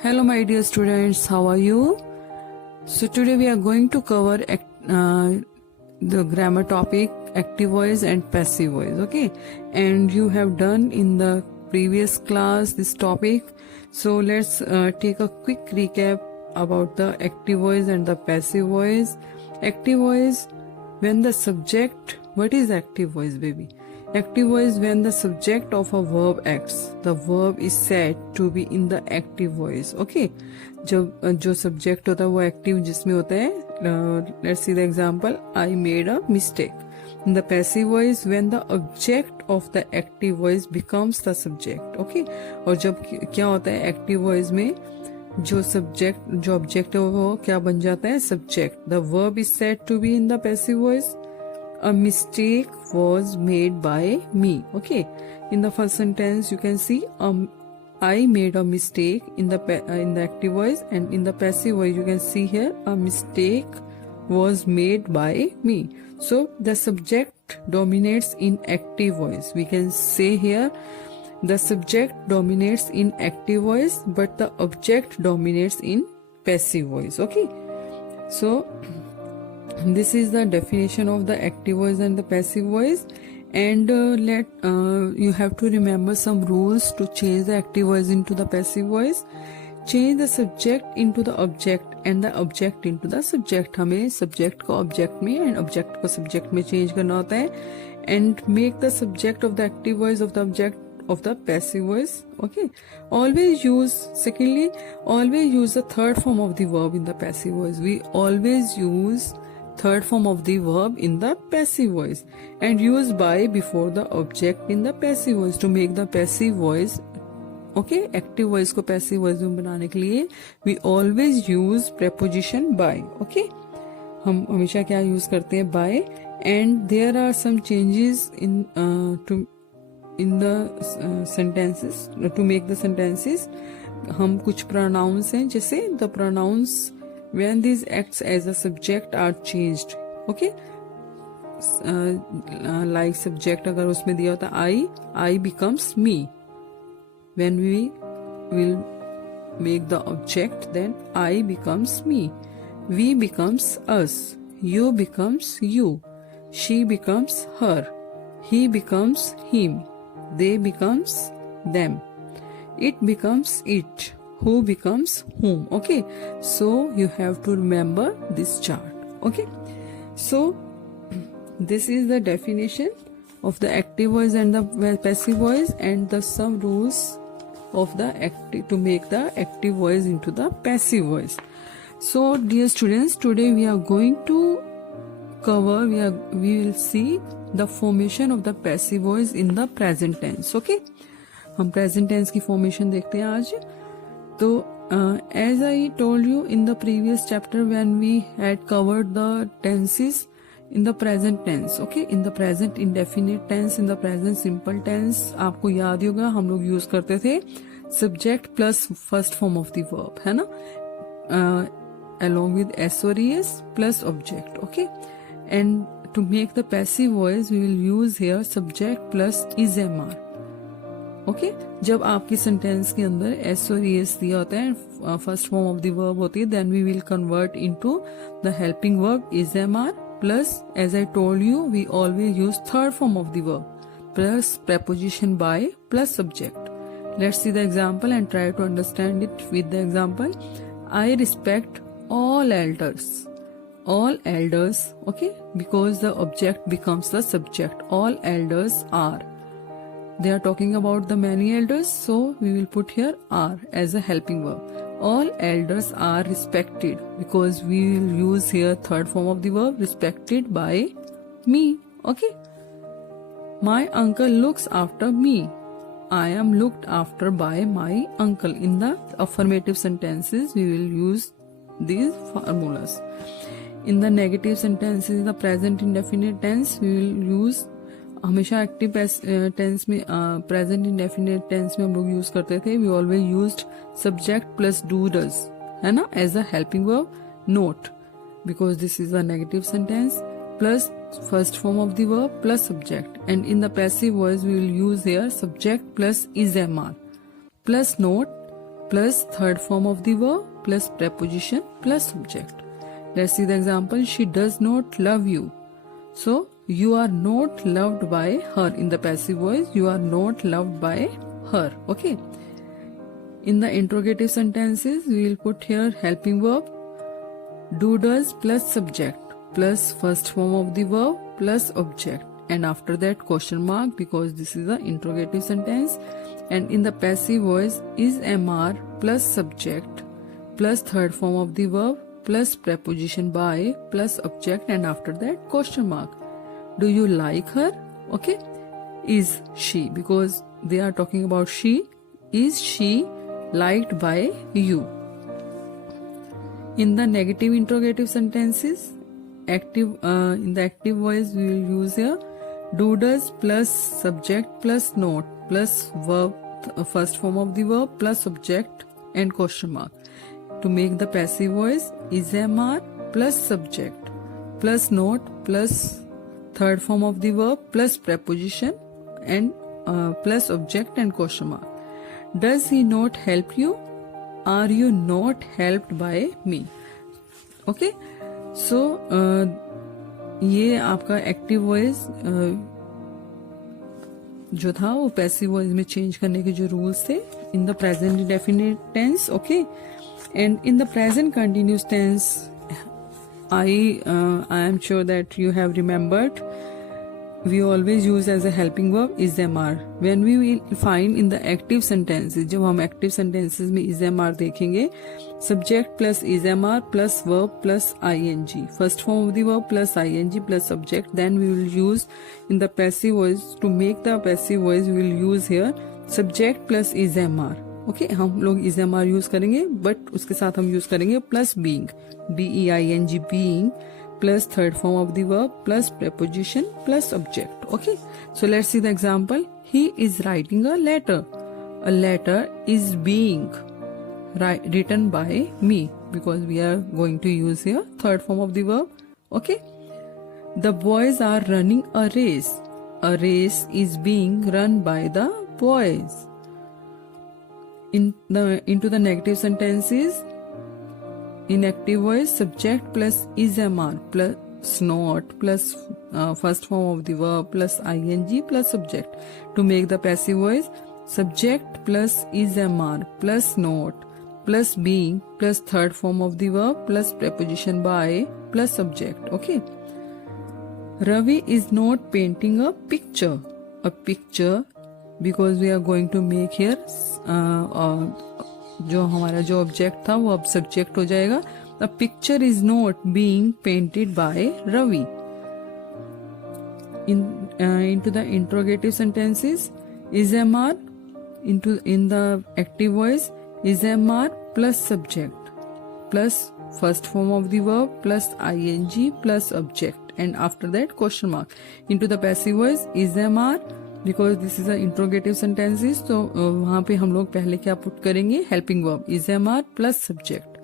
Hello my dear students, how are you? So today we are going to cover the grammar topic active voice and passive voice, okay? And you have done in the previous class this topic. So let's take a quick recap about the active voice and the passive voice. Active voice, when the subject, what is active voice baby? Active voice when the subject of a verb acts, the verb is said to be in the active voice. Okay, जब जो subject होता है वो active जिसमें होता है, let's see the example. I made a mistake. In the passive voice, when the object of the active voice becomes the subject. Okay, और जब क्या होता है active voice में जो object है वो क्या बन जाता है? Subject. The verb is said to be in the passive voice. A mistake was made by me. Okay, in the first sentence you can see I made a mistake in the active voice, and in the passive voice you can see here a mistake was made by me. So the subject dominates in active voice. We can say here the subject dominates in active voice but the object dominates in passive voice. Okay, so this is the definition of the active voice and the passive voice, and you have to remember some rules to change the active voice into the passive voice. Change the subject into the object and the object into the subject. हमें subject को object में and object को subject में change करना होता है, and make the subject of the active voice of the object of the passive voice. Okay, always use the third form of the verb in the passive voice. We always use third form of the verb in the passive voice and use by before the object in the passive voice to make the passive voice. Okay, active voice को passive voice में बनाने के लिए we always use preposition by. Okay, हम हमेशा क्या use करते हैं? by. And there are some changes in the sentences to make the sentences. हम कुछ pronouns हैं, जैसे the pronouns when these acts as a subject are changed. Okay, like subject अगर उसमें दिया होता I becomes me. When we will make the object, then I becomes me, we becomes us, you becomes you, she becomes her, he becomes him, they becomes them, it becomes it, who becomes whom. Okay, so you have to remember this chart. Okay, so this is the definition of the active voice and the passive voice, and the some rules of the active to make the active voice into the passive voice. So dear students, today we are going to cover, we will see the formation of the passive voice in the present tense. Okay, हम present tense की formation देखते हैं आज. So as I told you in the previous chapter when we had covered the tenses in the present tense, okay, in the present indefinite tense, in the present simple tense, आपको याद होगा हम लोग use करते थे subject plus first form of the verb, है ना, along with s or es plus object. Okay, and to make the passive voice we will use here subject plus is mr. Okay, जब आपकी sentence के अंदर S और S दिया होता है, first form of the verb होती है, then we will convert into the helping verb is am are plus, as I told you, we always use third form of the verb plus preposition by plus subject. Let's see the example and try to understand it with the example. I respect all elders, okay, because the object becomes the subject. All elders are. They are talking about the many elders, so we will put here are as a helping verb. All elders are respected because we will use here third form of the verb respected by me. Okay, my uncle looks after me. I am looked after by my uncle. In the affirmative sentences we will use these formulas. In the negative sentences, the present indefinite tense, we will use हमेशा active tense में present indefinite tense में हम लोग use करते थे, we always used subject plus do does, है ना, as a helping verb. Note, because this is a negative sentence, plus first form of the verb plus subject. And in the passive voice we will use here subject plus is am are plus not plus third form of the verb plus preposition plus subject. Let's see the example. She does not love you. So you are not loved by her. In the passive voice, you are not loved by her. Okay. In the interrogative sentences, we will put here helping verb, do does plus subject plus first form of the verb plus object, and after that question mark because this is the interrogative sentence. And in the passive voice is MR plus subject plus third form of the verb plus preposition by plus object, and after that question mark. Do you like her? Okay. Is she, because they are talking about she. Is she liked by you? In the negative interrogative sentences, in the active voice we will use here do does plus subject plus note plus verb, first form of the verb plus subject and question mark. To make the passive voice is MR plus subject plus note plus third form of the verb plus preposition and plus object and question mark. Does he not help you? Are you not helped by me? Okay. So ये आपका active voice जो था वो passive voice में change करने के जो rules थे in the present indefinite tense. Okay. And in the present continuous tense I am sure that you have remembered we always use as a helping verb is MR. When we will find in the active sentences, जब हम active sentences में is MR देखेंगे, subject plus is MR plus verb plus ing, first form of the verb plus ing plus subject. Then we will use in the passive voice, to make the passive voice we will use here subject plus is MR. Okay. हम लोग is am are use करेंगे but उसके साथ हम use करेंगे plus being, BEING being plus third form of the verb plus preposition plus object. Okay. So let's see the example. He is writing a letter. A letter is being written by me because we are going to use here third form of the verb. Okay. The boys are running a race. A race is being run by the boys. Into the negative sentences, in active voice, subject plus is MR plus not plus first form of the verb plus ing plus subject. To make the passive voice, subject plus is MR plus not plus being plus third form of the verb plus preposition by plus subject. Okay. Ravi is not painting a picture. A picture, because we are going to make here जो हमारा जो object था वो अब subject हो जाएगा. The picture is not being painted by Ravi. into the interrogative sentences is MR in the active voice is MR plus subject plus first form of the verb plus ing plus object, and after that question mark. Into the passive voice is MR because this is a interrogative sentences, तो वहाँ पे हम लोग पहले क्या put करेंगे, helping verb is MR plus subject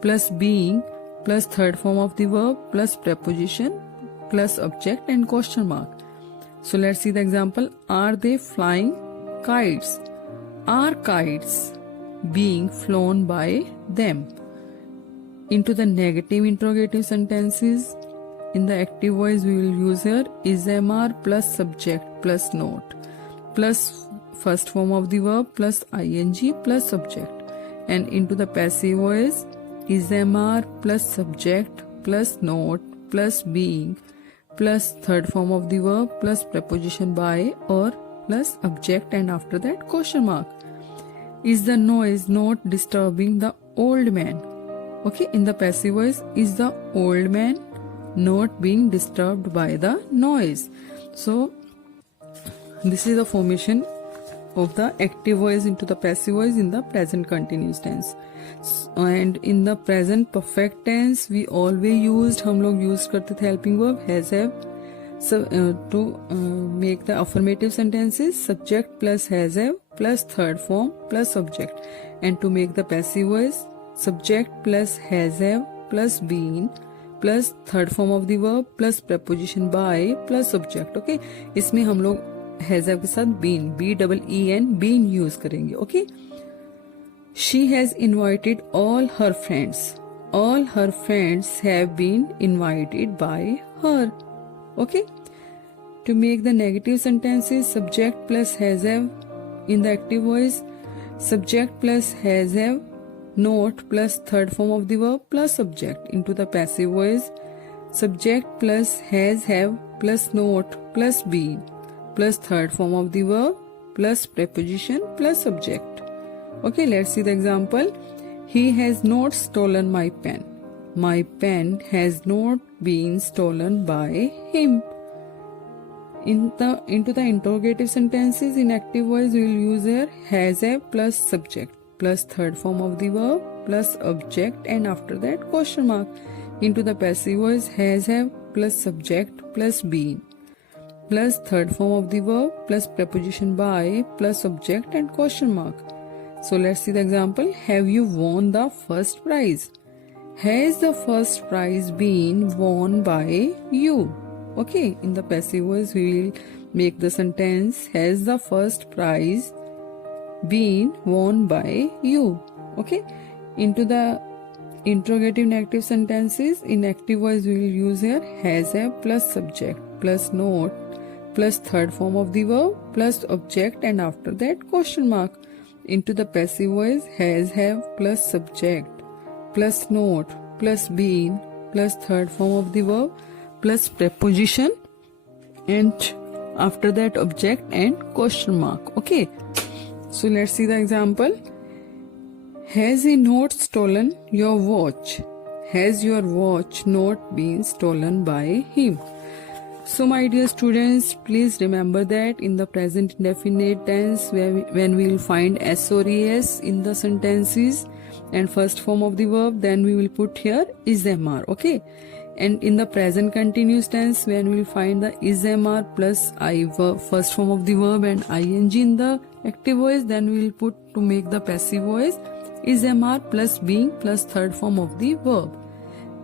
plus being plus third form of the verb plus preposition plus object and question mark. So let's see the example. Are they flying kites? Are kites being flown by them? Into the negative interrogative sentences, in the active voice we will use here is MR plus subject plus note plus first form of the verb plus ing plus subject, and into the passive voice is MR plus subject plus note plus being plus third form of the verb plus preposition by or plus object, and after that question mark. Is the noise not disturbing the old man? Okay, in the passive voice is the old man not being disturbed by the noise. So this is the formation of the active voice into the passive voice in the present continuous tense. And in the present perfect tense we always used, हम लोग use करते थे helping verb has have. So to make the affirmative sentences, subject plus has have plus third form plus subject, and to make the passive voice, subject plus has have plus been plus third form of the verb plus preposition by plus subject. Okay, इसमें हम लोग has have के साथ been, BEEN been use करेंगे. Okay, She has invited all her friends. All her friends have been invited by her. Okay. To make the negative sentences, subject plus has have in the active voice, subject plus has have, not plus third form of the verb plus subject. Into the passive voice, subject plus has have plus not plus been plus third form of the verb plus preposition plus subject. Okay, let's see the example. He has not stolen my pen. My pen has not been stolen by him. Into the interrogative sentences, in active voice we will use here has have plus subject plus third form of the verb plus object, and after that question mark. Into the passive voice, has have plus subject plus been plus third form of the verb plus preposition by plus object and question mark. So let's see the example. Have you won the first prize? Has the first prize been won by you? Okay, in the passive voice we will make the sentence has the first prize been won by you. Okay, into the interrogative negative sentences, in active voice we will use here has have plus subject plus not plus third form of the verb plus object, and after that question mark. Into the passive voice, has have plus subject plus not plus been plus third form of the verb plus preposition, and after that object and question mark. Okay, so let's see the example. Has he not stolen your watch? Has your watch not been stolen by him? So my dear students, please remember that in the present indefinite tense, when we will find S or ES in the sentences and first form of the verb, then we will put here is MR. Okay, and in the present continuous tense, when we will find the is MR plus I verb, first form of the verb, and ing in the active voice, then we will put, to make the passive voice, is MR plus being plus third form of the verb.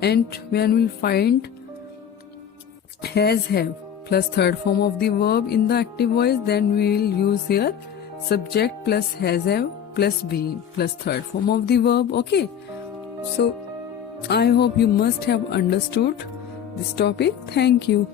And when we will find has have plus third form of the verb in the active voice, then we will use here subject plus has have plus been plus third form of the verb. Okay, so I hope you must have understood this topic. Thank you.